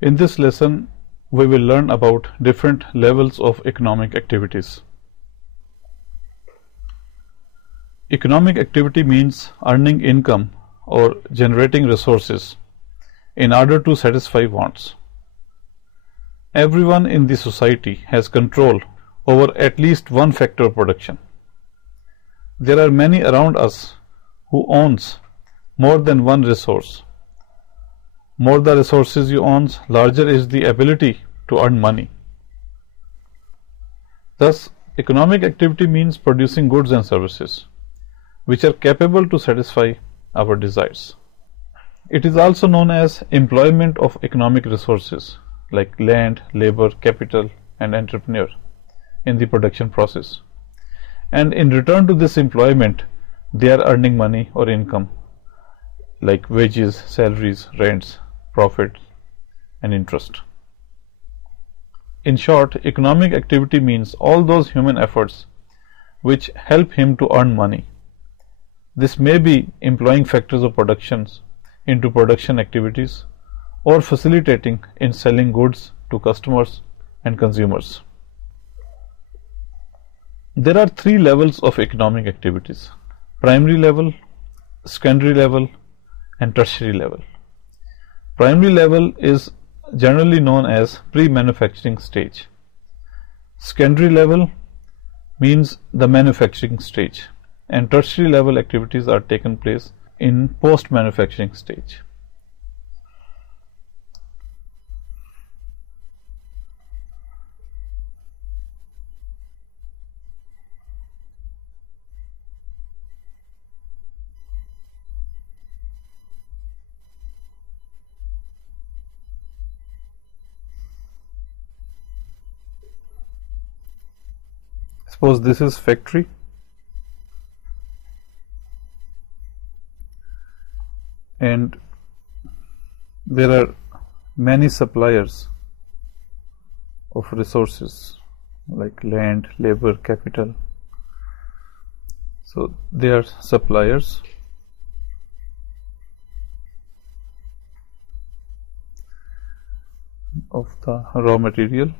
In this lesson, we will learn about different levels of economic activities. Economic activity means earning income or generating resources in order to satisfy wants. Everyone in the society has control over at least one factor of production. There are many around us who owns more than one resource. More the resources you own, larger is the ability to earn money. Thus, economic activity means producing goods and services which are capable to satisfy our desires. It is also known as employment of economic resources like land, labor, capital, and entrepreneur in the production process. And in return to this employment, they are earning money or income like wages, salaries, rents, profits, and interest. In short, economic activity means all those human efforts which help him to earn money. This may be employing factors of productions into production activities or facilitating in selling goods to customers and consumers. There are three levels of economic activities: primary level, secondary level, and tertiary level. Primary level is generally known as pre-manufacturing stage. Secondary level means the manufacturing stage, and tertiary level activities are taken place in post-manufacturing stage. Suppose this is factory and there are many suppliers of resources like land, labor, capital. So they are suppliers of the raw material,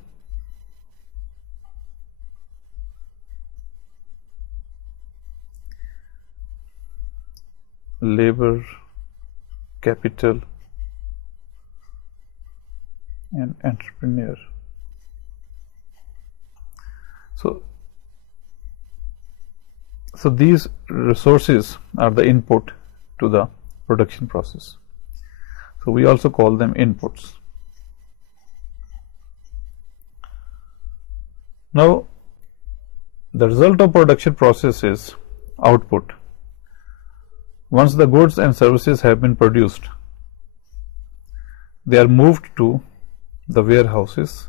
labor, capital, and entrepreneur. So these resources are the input to the production process. So we also call them inputs. Now, the result of production process is output. Once the goods and services have been produced, they are moved to the warehouses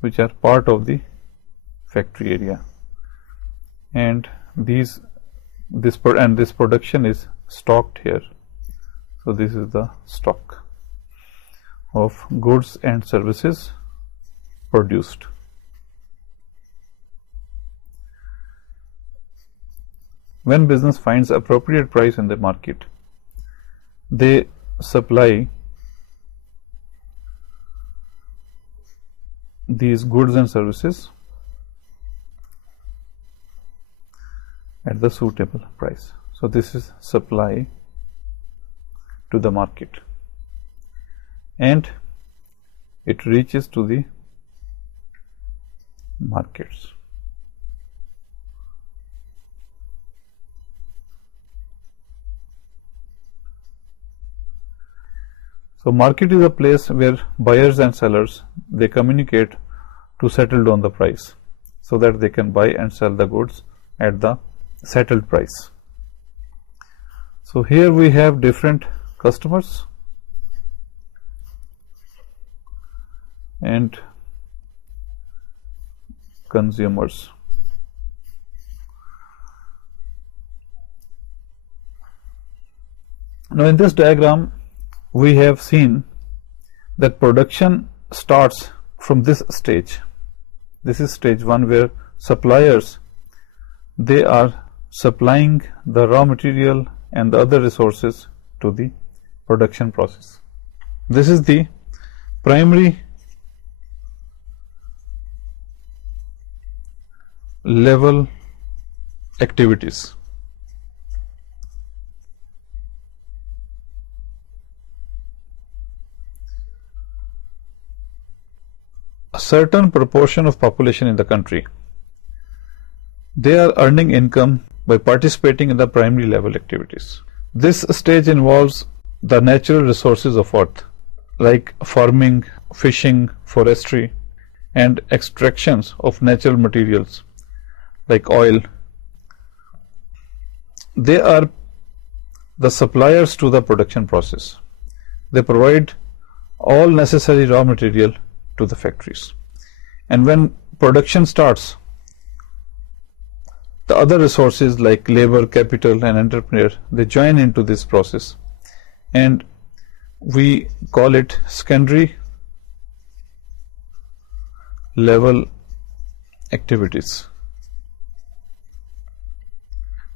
which are part of the factory area, and this production is stocked here. So this is the stock of goods and services produced. When business finds appropriate price in the market, they supply these goods and services at the suitable price. So this is supply to the market, and it reaches to the markets. So market is a place where buyers and sellers, they communicate to settle down the price so that they can buy and sell the goods at the settled price. So here we have different customers and consumers. Now in this diagram we have seen that production starts from this stage. This is stage 1, where suppliers, they are supplying the raw material and the other resources to the production process. This is the primary level activities. A certain proportion of population in the country, they are earning income by participating in the primary level activities. This stage involves the natural resources of earth like farming, fishing, forestry, and extractions of natural materials like oil. They are the suppliers to the production process. They provide all necessary raw material to the factories. And when production starts, the other resources like labor, capital, and entrepreneur, they join into this process, and we call it secondary level activities.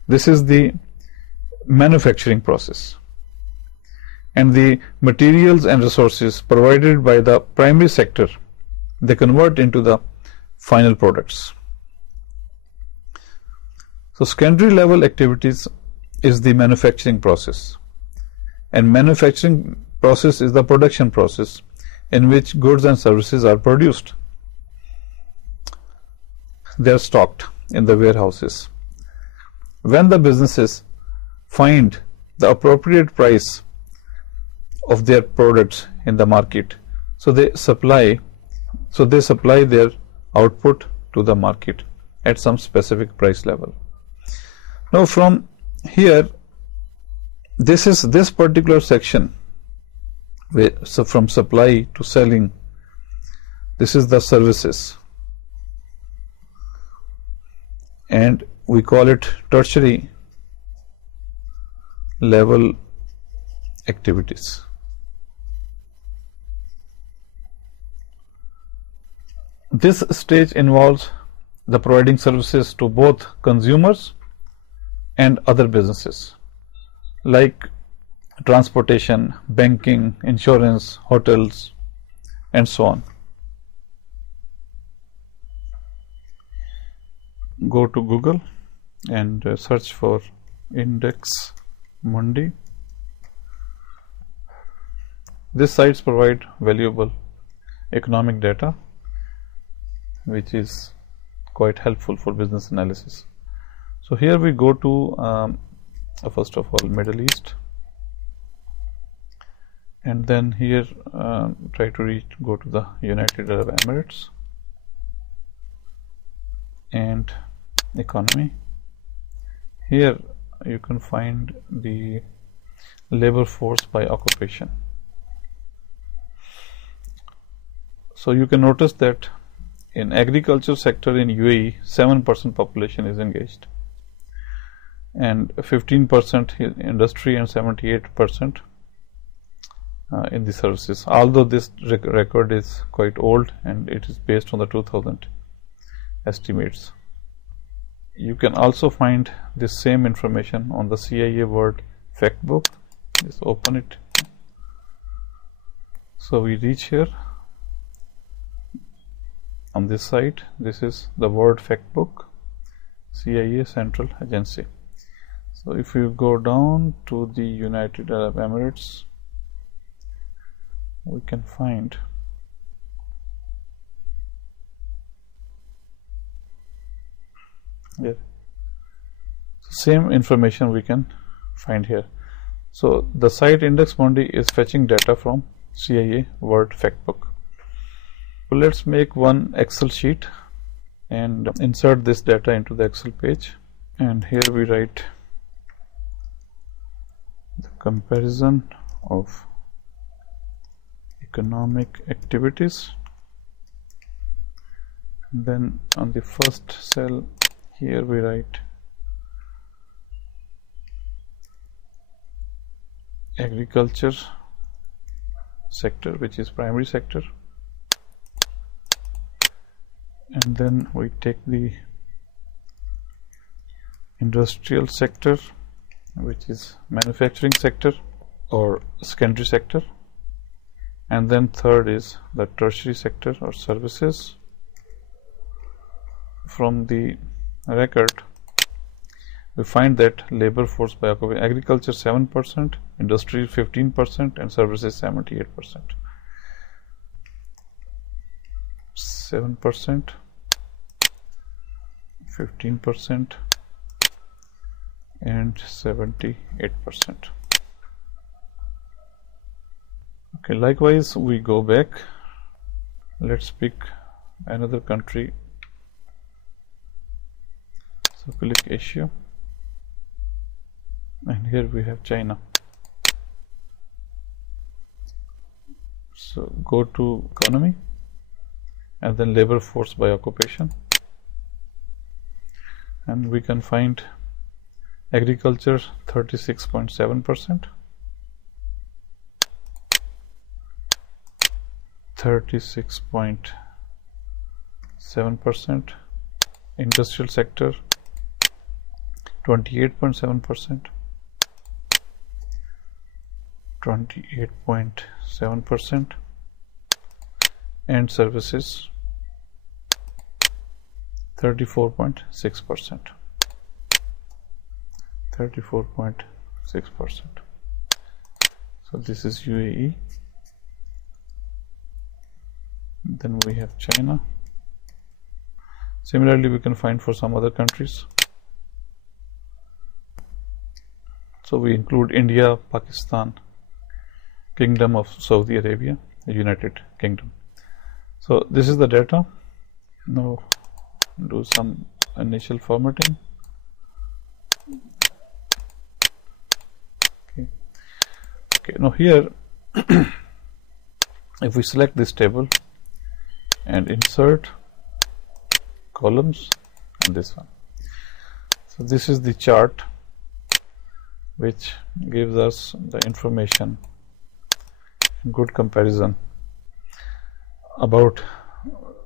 This is the manufacturing process, and the materials and resources provided by the primary sector, they convert into the final products. So secondary level activities is the manufacturing process, and manufacturing process is the production process in which goods and services are produced. They are stocked in the warehouses. When the businesses find the appropriate price of their products in the market, so they supply their output to the market at some specific price level. Now from here, this particular section, so from supply to selling, this is the services, and we call it tertiary level activities. This stage involves the providing services to both consumers and other businesses like transportation, banking, insurance, hotels, and so on. Go to Google and search for Index Mundi. These sites provide valuable economic data which is quite helpful for business analysis. So here we go to first of all Middle East, and then here try to go to the United Arab Emirates and economy. Here you can find the labor force by occupation. So you can notice that in agriculture sector in UAE 7% population is engaged, and 15% industry and 78% in the services. Although this record is quite old and it is based on the 2000 estimates. You can also find this same information on the CIA World Factbook. Just open it. So we reach here on this site. This is the World Factbook, CIA Central Agency. So if you go down to the United Arab Emirates, we can find here same information we can find here. So the site Index Mundi is fetching data from CIA World Factbook. So let's make one Excel sheet and insert this data into the Excel page, and here we write the comparison of economic activities. Then on the first cell here we write agriculture sector, which is primary sector, and then we take the industrial sector, which is manufacturing sector or secondary sector, and then third is the tertiary sector or services. From the record, we find that labor force by occupation, agriculture 7%, industry 15%, and services 78%. 7%, 15%, and 78%. Okay, likewise we go back. Let's pick another country. So click Asia, and here we have China. So go to economy and then labor force by occupation, and we can find agriculture 36.7%, 36.7%, industrial sector 28.7%, 28.7%, and services 34.6%, 34.6%. So this is UAE. Then we have China. Similarly, we can find for some other countries. So we include India, Pakistan, Kingdom of Saudi Arabia, United Kingdom. So this is the data. Now do some initial formatting. Okay, now here if we select this table and insert columns and this one, so this is the chart which gives us the information, good comparison about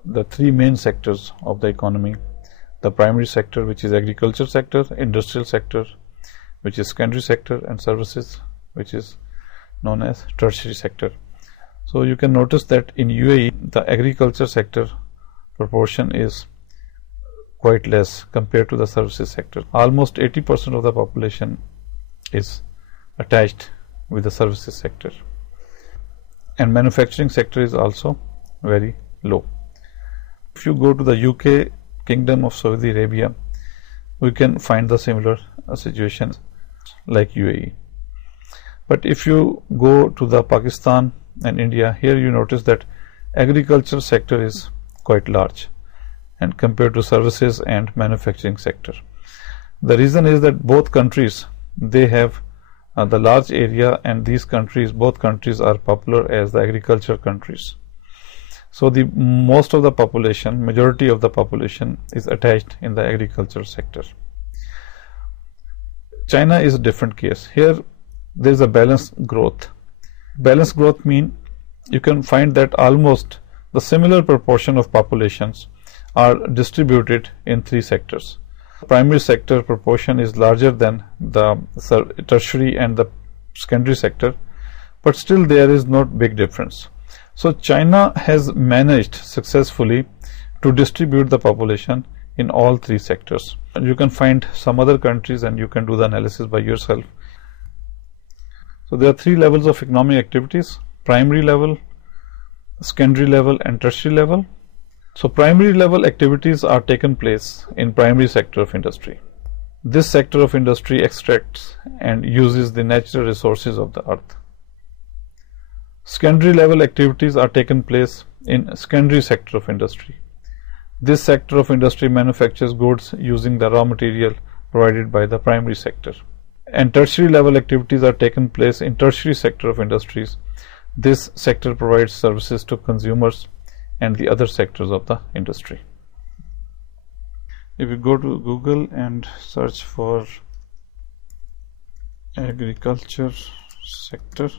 the three main sectors of the economy: the primary sector, which is agriculture sector, industrial sector, which is secondary sector, and services, which is known as tertiary sector. So you can notice that in UAE the agriculture sector proportion is quite less compared to the services sector. Almost 80% of the population is attached with the services sector, and manufacturing sector is also very low. If you go to the UK, Kingdom of Saudi Arabia, we can find the similar situation like UAE. But if you go to the Pakistan and India, here you notice that agriculture sector is quite large and compared to services and manufacturing sector. The reason is that both countries, they have the large area, and these countries, both countries are popular as the agriculture countries. So the most of the population, majority of the population is attached in the agriculture sector. China is a different case. Here there is a balanced growth. Balanced growth means you can find that almost the similar proportion of populations are distributed in three sectors. Primary sector proportion is larger than the tertiary and the secondary sector, but still there is not big difference. So China has managed successfully to distribute the population in all three sectors. And you can find some other countries and you can do the analysis by yourself. So there are three levels of economic activities: primary level, secondary level, and tertiary level. So primary level activities are taken place in primary sector of industry. This sector of industry extracts and uses the natural resources of the earth. Secondary level activities are taken place in secondary sector of industry. This sector of industry manufactures goods using the raw material provided by the primary sector. And tertiary level activities are taken place in tertiary sector of industries. This sector provides services to consumers and the other sectors of the industry. If you go to Google and search for agriculture sector,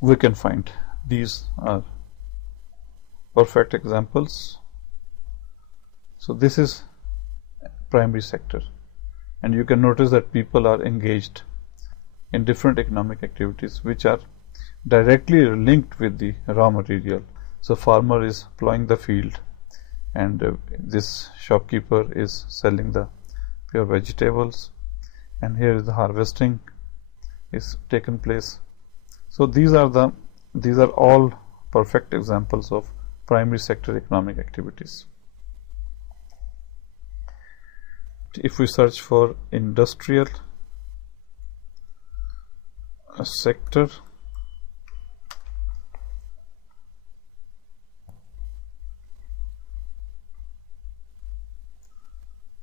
we can find these are perfect examples. So this is primary sector. and you can notice that people are engaged in different economic activities which are directly linked with the raw material. So farmer is plowing the field, and this shopkeeper is selling the pure vegetables, and here is the harvesting is taken place. So these are all perfect examples of primary sector economic activities. If we search for industrial sector,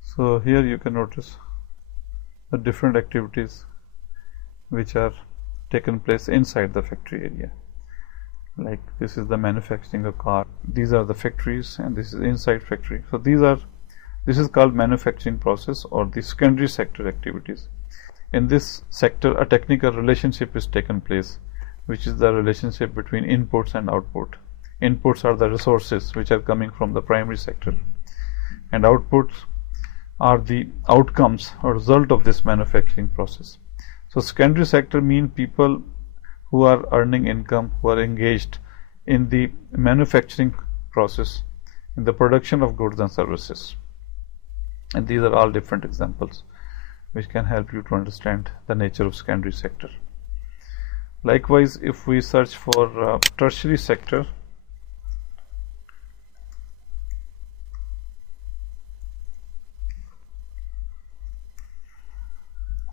so here you can notice the different activities which are taken place inside the factory area. Like this is the manufacturing of car, these are the factories, and this is inside factory. So this is called manufacturing process or the secondary sector activities. In this sector, a technical relationship is taken place, which is the relationship between inputs and output. Inputs are the resources which are coming from the primary sector, and outputs are the outcomes or result of this manufacturing process. So secondary sector mean people who are earning income, who are engaged in the manufacturing process, in the production of goods and services. And these are all different examples which can help you to understand the nature of secondary sector. Likewise, if we search for tertiary sector,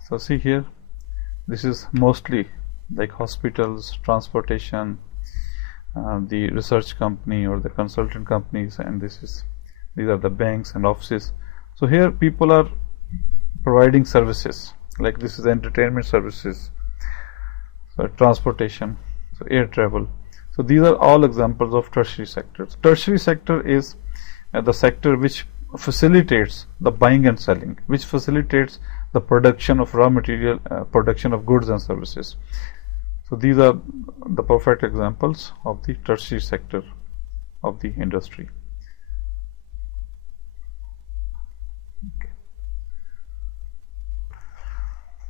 so see here, this is mostly like hospitals, transportation, the research company or the consultant companies, and these are the banks and offices. So here people are providing services, like this is entertainment services, so transportation, so air travel. So these are all examples of tertiary sectors. Tertiary sector is the sector which facilitates the buying and selling, which facilitates the production of raw material, production of goods and services. So these are the perfect examples of the tertiary sector of the industry. Okay.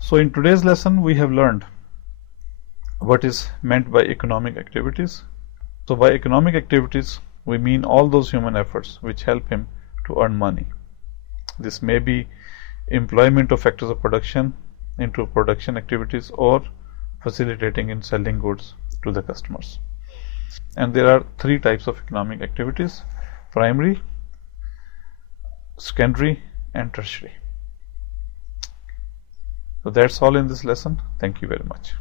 So in today's lesson we have learned what is meant by economic activities. So by economic activities we mean all those human efforts which help him to earn money. This may be employment of factors of production into production activities, or facilitating in selling goods to the customers. And there are three types of economic activities: primary, secondary, and tertiary. So that's all in this lesson. Thank you very much.